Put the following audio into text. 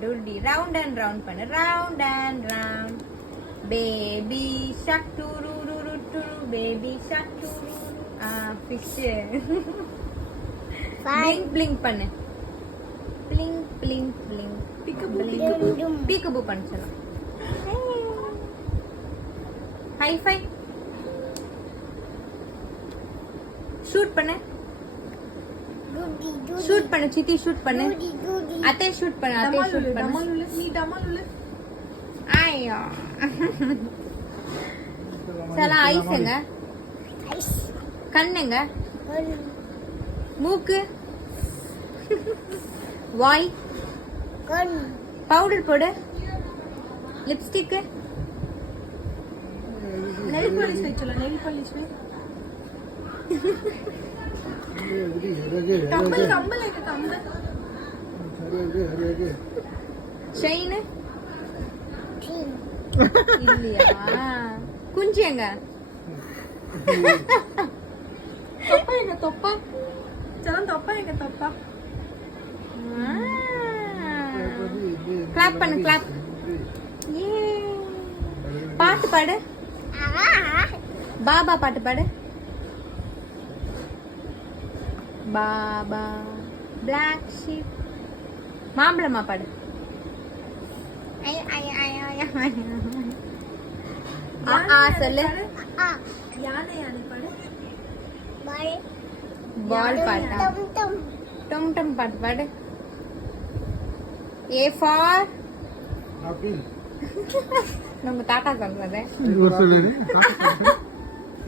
டுடி round and round பண்ணு round and round baby shark doo doo doo baby shark doo fish blink blink பண்ணு blink blink blink peekaboo பண்ணு சொல்லலாம் high five shoot பண்ணு shoot பண்ணு சித்தி shoot பண்ணு அத்தை ஷூட் பண்ணு அத்தை ஷூட் பண்ணு நீ டமாலுல ஐயோ சல ஐஸ்ங்க கண்ணுங்க மூக்கு வாய் பவுடர் போடு லிப்ஸ்டிக் நெயில் பாலிஷ் வை சொல்ல நெயில் பாலிஷ் வை கம்பல் கம்பல் एक கம்பல் செயின் இல்லையா குஞ்சி எங்க தொப்பா எங்க தொப்பா சலம் தொப்பா எங்க தொப்பா கிளாப் பண்ணு கிளாப் பாட்டு பாடு பாபா பாட்டு பாடு பாபா பிளாக் ஷீப் மாம்பழமா பாடு சொல்லு யானை யானை பாடு பால் பாட்டா டம் டம் பாட்டு பாடு ஏ ஃபார் ஆப்பிள் நம்ம தாத்தா சொல்றது